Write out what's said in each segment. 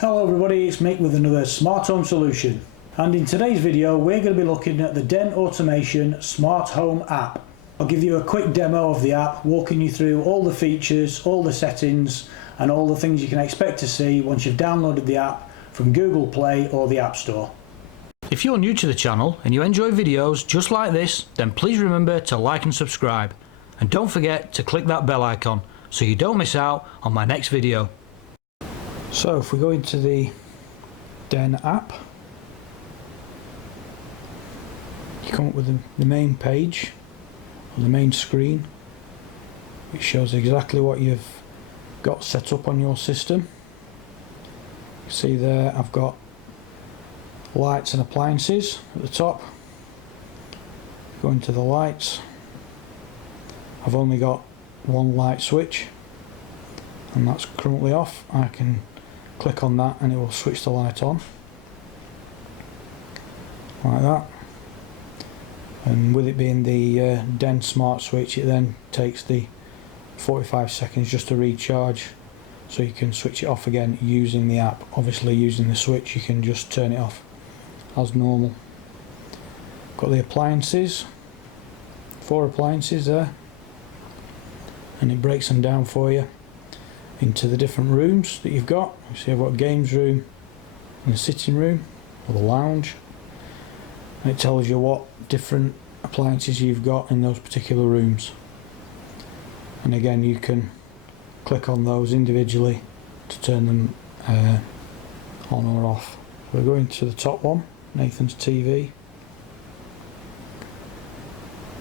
Hello everybody, it's Mick with another smart home solution, and in today's video we're going to be looking at the Den Automation Smart Home app. I'll give you a quick demo of the app, walking you through all the features, all the settings and all the things you can expect to see once you've downloaded the app from Google Play or the App Store. If you're new to the channel and you enjoy videos just like this, then please remember to like and subscribe, and don't forget to click that bell icon so you don't miss out on my next video. So if we go into the Den app, you come up with the main page, or the main screen, which shows exactly what you've got set up on your system. You see there I've got lights and appliances at the top. Go into the lights, I've only got one light switch and that's currently off. I can click on that and it will switch the light on like that, and with it being the Den smart switch, it then takes the 45 seconds just to recharge, so you can switch it off again using the app. Obviously using the switch you can just turn it off as normal. Got the appliances, 4 appliances there, and it breaks them down for you into the different rooms that you've got. You see I've got a games room and a sitting room, or the lounge, and it tells you what different appliances you've got in those particular rooms, and again you can click on those individually to turn them on or off. We're going to the top one, Nathan's TV.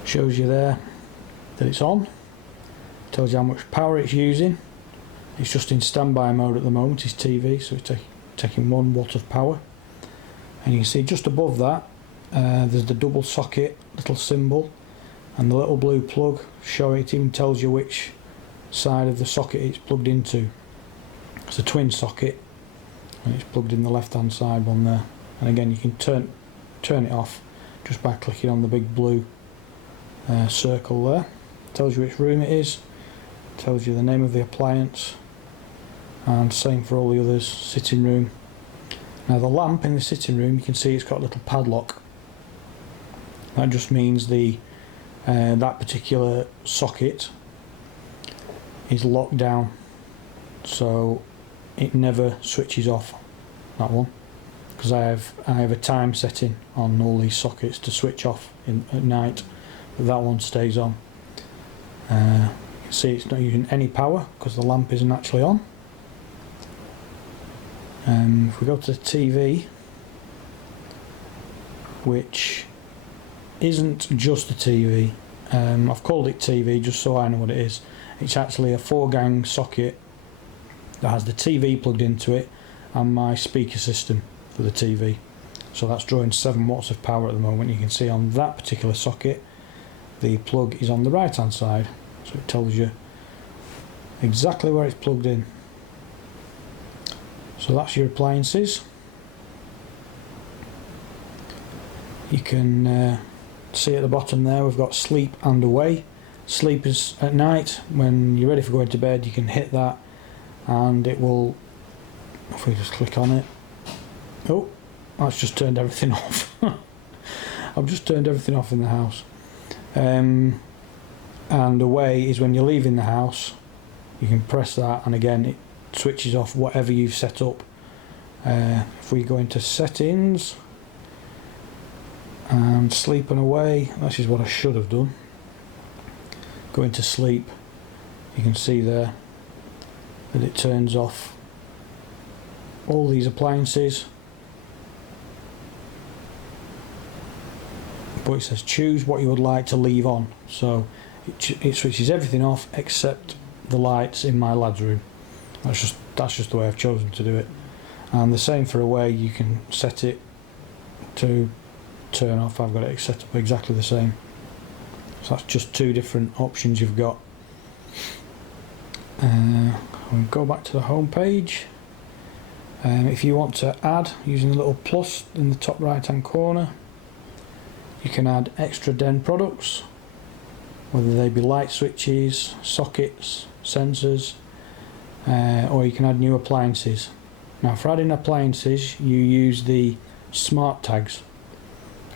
Shows you there that it's on, tells you how much power it's using. It's just in standby mode at the moment, his TV, so it's taking 1 watt of power. And you can see just above that there's the double socket little symbol and the little blue plug showing. It even tells you which side of the socket it's plugged into. It's a twin socket and it's plugged in the left hand side one there. And again you can turn it off just by clicking on the big blue circle there. It tells you which room it is, tells you the name of the appliance, and same for all the others. Sitting room. Now the lamp in the sitting room, you can see it's got a little padlock. That just means that particular socket is locked down, so it never switches off, that one, because I have a time setting on all these sockets to switch off at night, but that one stays on. You can see it's not using any power because the lamp isn't actually on. If we go to the TV, which isn't just a TV, I've called it TV just so I know what it is. It's actually a 4-gang socket that has the TV plugged into it and my speaker system for the TV. So that's drawing 7 watts of power at the moment. You can see on that particular socket the plug is on the right hand side, so it tells you exactly where it's plugged in. So that's your appliances. You can see at the bottom there we've got sleep and away. Sleep is at night. When you're ready for going to bed you can hit that and it will, if we just click on it, oh, that's just turned everything off. I've just turned everything off in the house. And away is when you're leaving the house. You can press that and again it switches off whatever you've set up. If we go into settings and sleep and away, this is what I should have done. Go into sleep, you can see there that it turns off all these appliances, but it says choose what you would like to leave on, so it switches everything off except the lights in my lad's room. That's just the way I've chosen to do it. And the same for away, you can set it to turn off. I've got it set up exactly the same. So that's just 2 different options you've got. We'll go back to the home page. If you want to add, using the little plus in the top right hand corner, you can add extra Den products, whether they be light switches, sockets, sensors, or you can add new appliances. Now for adding appliances you use the smart tags,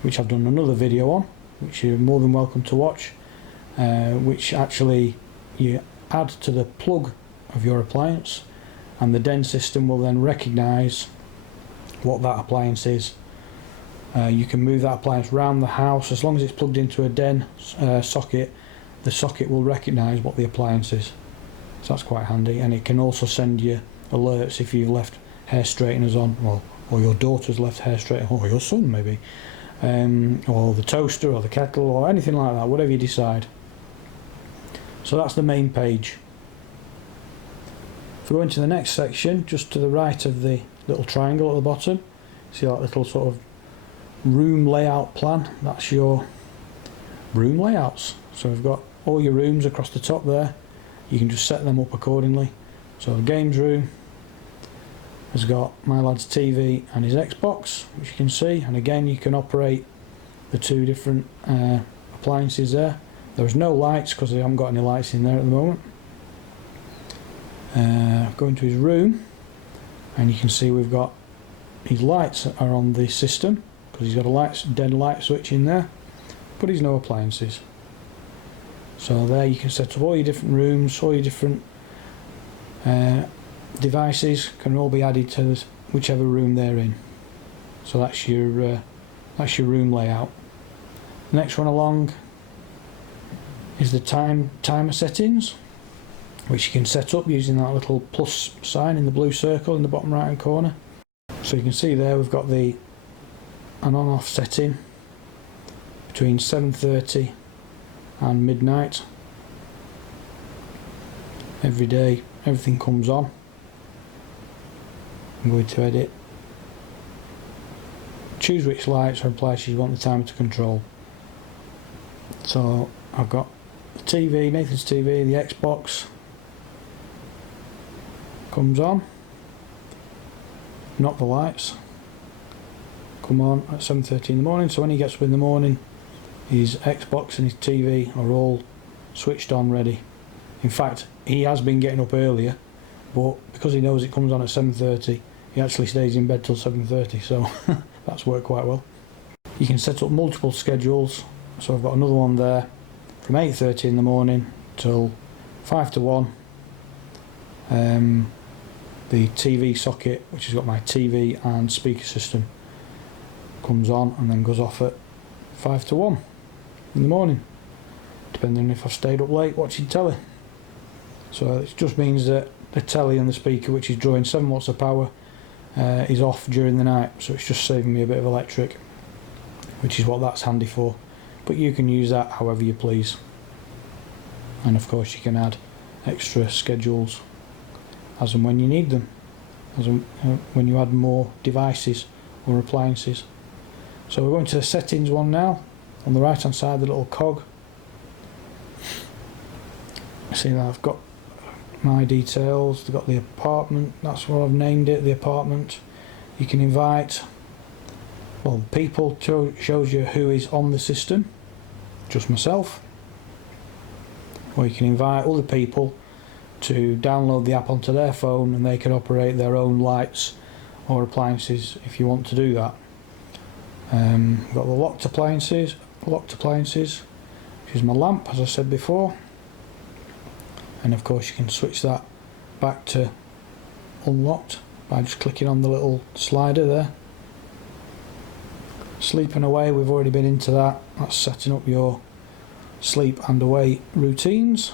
which I've done another video on, which you're more than welcome to watch, which actually you add to the plug of your appliance, and the DEN system will then recognise what that appliance is. You can move that appliance around the house as long as it's plugged into a DEN socket. The socket will recognise what the appliance is, so that's quite handy. And it can also send you alerts if you've left hair straighteners on, or your daughter's left hair straighteners, or your son maybe, or the toaster or the kettle or anything like that, whatever you decide. So that's the main page. If we go into the next section, just to the right of the little triangle at the bottom, see that little sort of room layout plan? That's your room layouts. So we've got all your rooms across the top there. You can just set them up accordingly. So the games room has got my lad's TV and his Xbox, which you can see, and again you can operate the two different appliances there. There's no lights because I haven't got any lights in there at the moment. Go into his room and you can see we've got his lights are on the system because he's got a DEN light switch in there, but he's no appliances. So there you can set up all your different rooms, all your different devices can all be added to whichever room they're in. So that's your room layout. The next one along is the timer settings, which you can set up using that little plus sign in the blue circle in the bottom right hand corner. So you can see there we've got an on-off setting between 7:30 and midnight. Every day everything comes on. I'm going to edit. Choose which lights or appliances you want the timer to control. So I've got the TV, Nathan's TV, the Xbox comes on, not the lights, come on at 7:30 in the morning, so when he gets up in the morning his Xbox and his TV are all switched on ready. In fact, he has been getting up earlier, but because he knows it comes on at 7:30 he actually stays in bed till 7:30, so that's worked quite well. You can set up multiple schedules, so I've got another one there from 8:30 in the morning till 5 to 1. The TV socket, which has got my TV and speaker system, comes on and then goes off at 5 to 1 in the morning, depending on if I've stayed up late watching telly. So it just means that the telly and the speaker, which is drawing 7 watts of power, is off during the night, so it's just saving me a bit of electric, which is what that's handy for. But you can use that however you please, and of course you can add extra schedules as and when you need them, when you add more devices or appliances. So we're going to the settings one now. On the right hand side, the little cog, see that I've got my details. I've got the apartment, that's what I've named it, the apartment. You can invite, well, people, shows you who is on the system, just myself, or you can invite other people to download the app onto their phone and they can operate their own lights or appliances if you want to do that. We've got the locked appliances, which is my lamp, as I said before, and of course you can switch that back to unlocked by just clicking on the little slider there. Sleep and away, we've already been into that. That's setting up your sleep and away routines.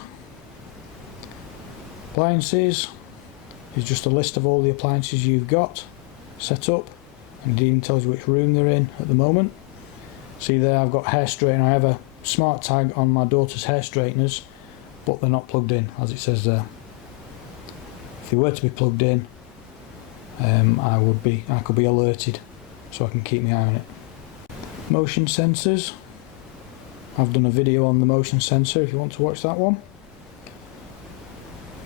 Appliances is just a list of all the appliances you've got set up, and it even tells you which room they're in at the moment. See there, I've got hair straightener. I have a smart tag on my daughter's hair straighteners, but they're not plugged in, as it says there. If they were to be plugged in, I could be alerted, so I can keep my eye on it. Motion sensors. I've done a video on the motion sensor if you want to watch that one.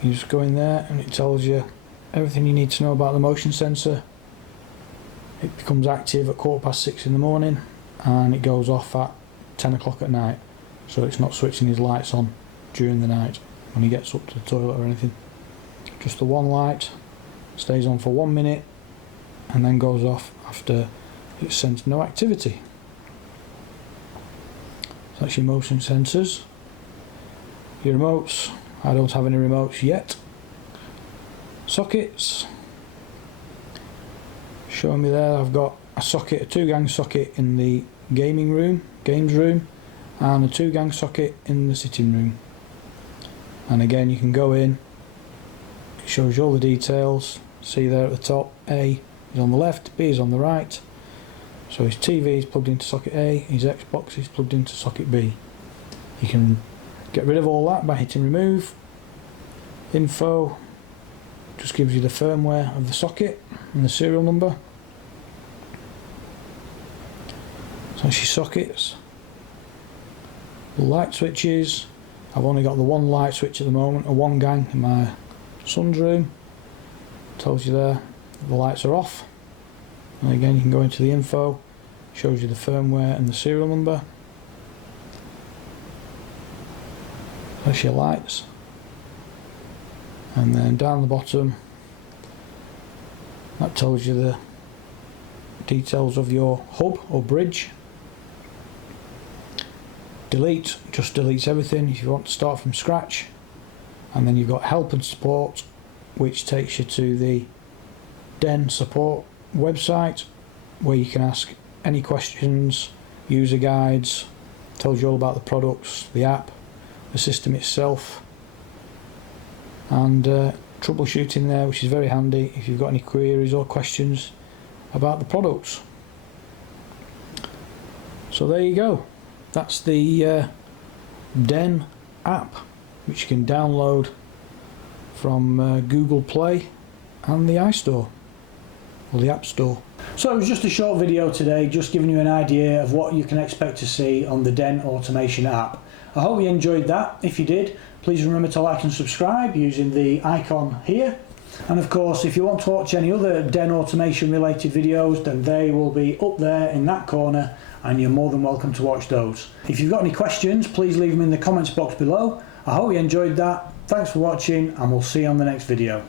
You just go in there and it tells you everything you need to know about the motion sensor. It becomes active at 6:15 in the morning and it goes off at 10 o'clock at night, so it's not switching his lights on during the night when he gets up to the toilet or anything. Just the one light stays on for 1 minute and then goes off after it sensed no activity. So that's your motion sensors. Your remotes, I don't have any remotes yet. Sockets, showing me there I've got a socket, a 2-gang socket in the games room, and a 2-gang socket in the sitting room. And again, you can go in, it shows you all the details. See there at the top, A is on the left, B is on the right. So his TV is plugged into socket A, his Xbox is plugged into socket B. You can get rid of all that by hitting remove. Info just gives you the firmware of the socket and the serial number. So that's your sockets. The light switches, I've only got the one light switch at the moment, a 1-gang in my son's room. Tells you there that the lights are off. And again, you can go into the info, shows you the firmware and the serial number. That's your lights. And then down the bottom, that tells you the details of your hub or bridge. Delete just deletes everything if you want to start from scratch. And then you've got help and support, which takes you to the Den support website, where you can ask any questions, user guides, tells you all about the products, the app, the system itself, and troubleshooting there, which is very handy if you've got any queries or questions about the products. So there you go, that's the Den app, which you can download from Google Play and the iStore, or the App Store. So it was just a short video today, just giving you an idea of what you can expect to see on the Den Automation app. I hope you enjoyed that. If you did, please remember to like and subscribe using the icon here. And of course, if you want to watch any other Den Automation related videos, then they will be up there in that corner, and you're more than welcome to watch those. If you've got any questions, please leave them in the comments box below. I hope you enjoyed that. Thanks for watching, and we'll see you on the next video.